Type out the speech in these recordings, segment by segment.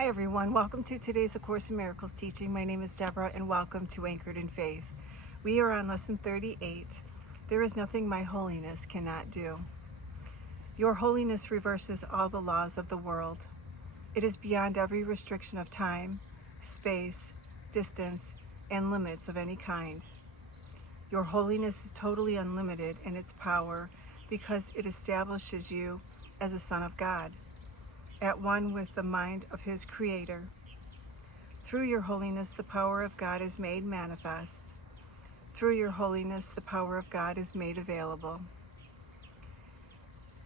Hi everyone, welcome to today's A Course in Miracles teaching. My name is Deborah and welcome to Anchored in Faith. We are on lesson 38. There is nothing my holiness cannot do. Your holiness reverses all the laws of the world. It is beyond every restriction of time, space, distance, and limits of any kind. Your holiness is totally unlimited in its power because it establishes you as a son of God, at one with the mind of his Creator. Through your holiness, the power of God is made manifest. Through your holiness, the power of God is made available.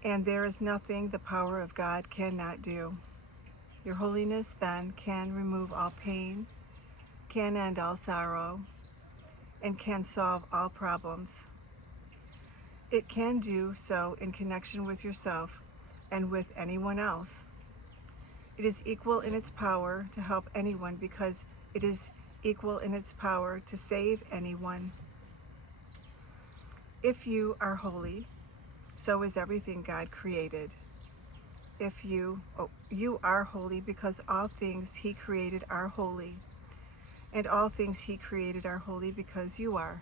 And there is nothing the power of God cannot do. Your holiness then can remove all pain, can end all sorrow, and can solve all problems. It can do so in connection with yourself and with anyone else. It is equal in its power to help anyone because it is equal in its power to save anyone. If you are holy, so is everything God created. If you are holy because all things he created are holy, and all things he created are holy because you are.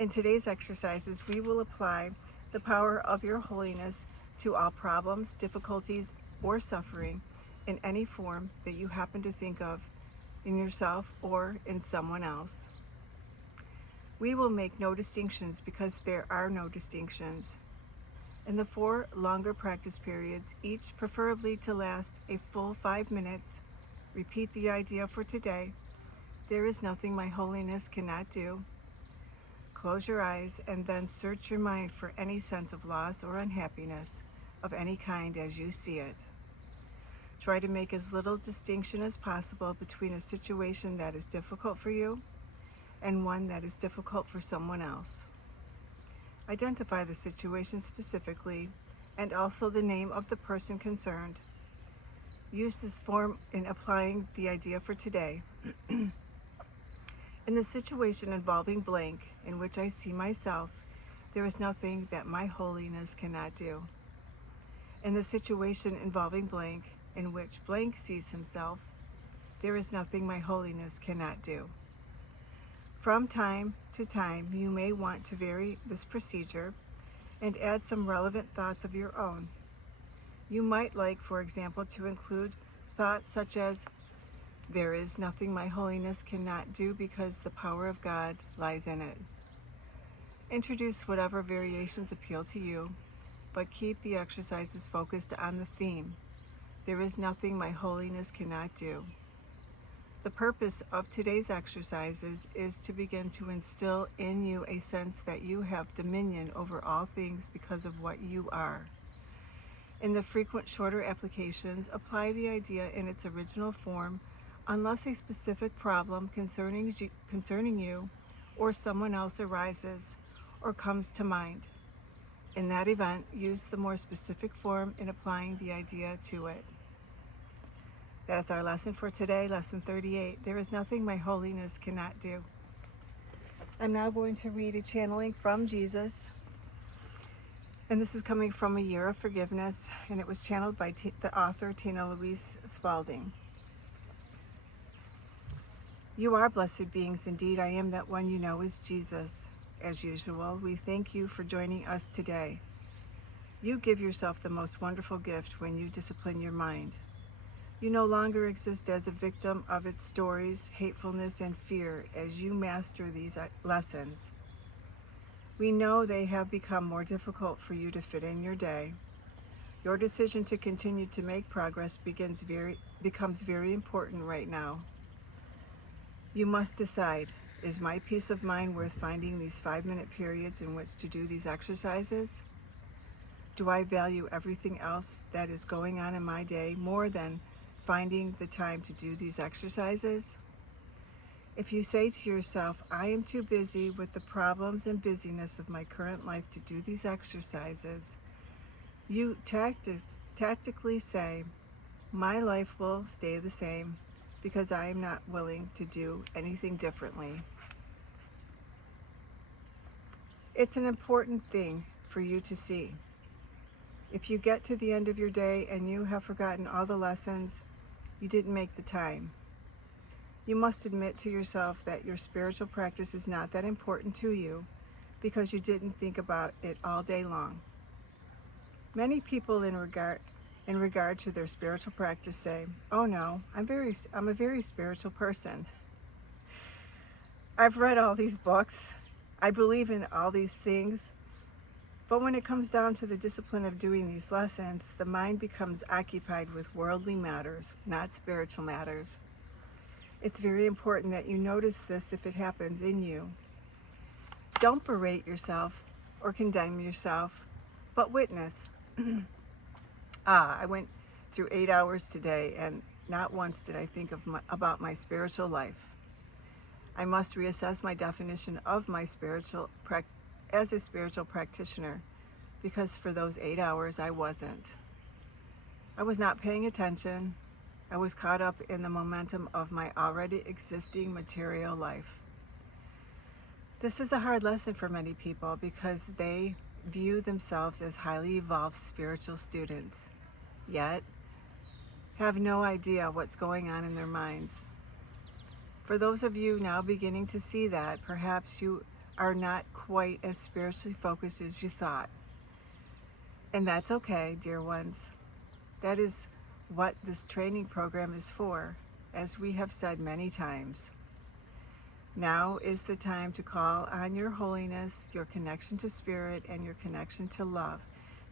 In today's exercises, we will apply the power of your holiness to all problems, difficulties, or suffering in any form that you happen to think of in yourself or in someone else. We will make no distinctions because there are no distinctions. In the 4 longer practice periods, each preferably to last a full 5 minutes, repeat the idea for today: there is nothing my holiness cannot do. Close your eyes and then search your mind for any sense of loss or unhappiness of any kind as you see it. Try to make as little distinction as possible between a situation that is difficult for you and one that is difficult for someone else. Identify the situation specifically and also the name of the person concerned. Use this form in applying the idea for today. In the situation involving blank, in which I see myself, there is nothing that my holiness cannot do. In the situation involving blank, in which blank sees himself, there is nothing my holiness cannot do. From time to time, you may want to vary this procedure and add some relevant thoughts of your own. You might like, for example, to include thoughts such as, there is nothing my holiness cannot do because the power of God lies in it. Introduce whatever variations appeal to you, but keep the exercises focused on the theme: there is nothing my holiness cannot do. The purpose of today's exercises is to begin to instill in you a sense that you have dominion over all things because of what you are. In the frequent shorter applications, apply the idea in its original form unless a specific problem concerning you or someone else arises or comes to mind. In that event, use the more specific form in applying the idea to it. That's our lesson for today, lesson 38. There is nothing my holiness cannot do. I'm now going to read a channeling from Jesus, and this is coming from A Year of Forgiveness, and it was channeled by the author Tina Louise Spalding. You are blessed beings indeed. I am that one you know is Jesus. As usual, we thank you for joining us today. You give yourself the most wonderful gift when you discipline your mind. You no longer exist as a victim of its stories, hatefulness, and fear as you master these lessons. We know they have become more difficult for you to fit in your day. Your decision to continue to make progress becomes very important right now. You must decide, is my peace of mind worth finding these 5-minute periods in which to do these exercises? Do I value everything else that is going on in my day more than finding the time to do these exercises? If you say to yourself, I am too busy with the problems and busyness of my current life to do these exercises, you tactically say, my life will stay the same because I am not willing to do anything differently. It's an important thing for you to see. If you get to the end of your day and you have forgotten all the lessons, You didn't make the time. You must admit to yourself that your spiritual practice is not that important to you because you didn't think about it all day long. Many people in regard to their spiritual practice say, "Oh no, I'm a very spiritual person. I've read all these books. I believe in all these things." But when it comes down to the discipline of doing these lessons, the mind becomes occupied with worldly matters, not spiritual matters. It's very important that you notice this if it happens in you. Don't berate yourself or condemn yourself, but witness. I went through 8 hours today, and not once did I think about my spiritual life. I must reassess my definition of my as a spiritual practitioner, because for those 8 hours I wasn't. I was not paying attention. I was caught up in the momentum of my already existing material life. This is a hard lesson for many people because they view themselves as highly evolved spiritual students, yet have no idea what's going on in their minds. For those of you now beginning to see that, perhaps you are not quite as spiritually focused as you thought. And that's okay, dear ones. That is what this training program is for, as we have said many times. Now is the time to call on your holiness, your connection to spirit, and your connection to love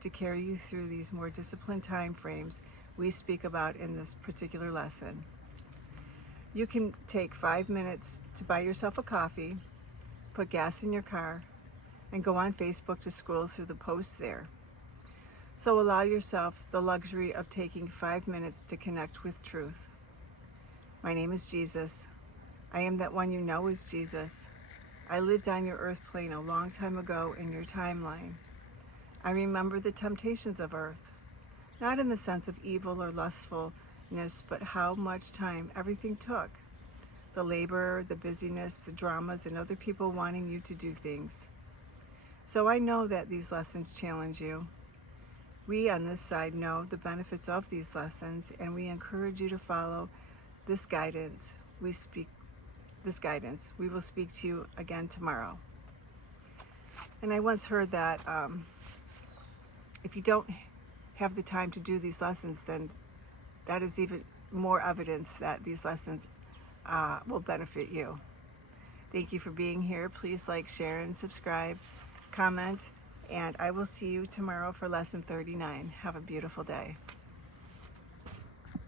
to carry you through these more disciplined time frames we speak about in this particular lesson. You can take 5 minutes to buy yourself a coffee, put gas in your car, and go on Facebook to scroll through the posts there. So allow yourself the luxury of taking 5 minutes to connect with truth. My name is Jesus. I am that one you know is Jesus. I lived on your earth plane a long time ago in your timeline. I remember the temptations of earth, not in the sense of evil or lustfulness, but how much time everything took. The labor, the busyness, the dramas, and other people wanting you to do things. So I know that these lessons challenge you. We on this side know the benefits of these lessons, and we encourage you to follow this guidance. We will speak to you again tomorrow. And I once heard that if you don't have the time to do these lessons, then that is even more evidence that these lessons will benefit you. Thank you for being here. Please like, share, and subscribe, comment, and I will see you tomorrow for lesson 39. Have a beautiful day.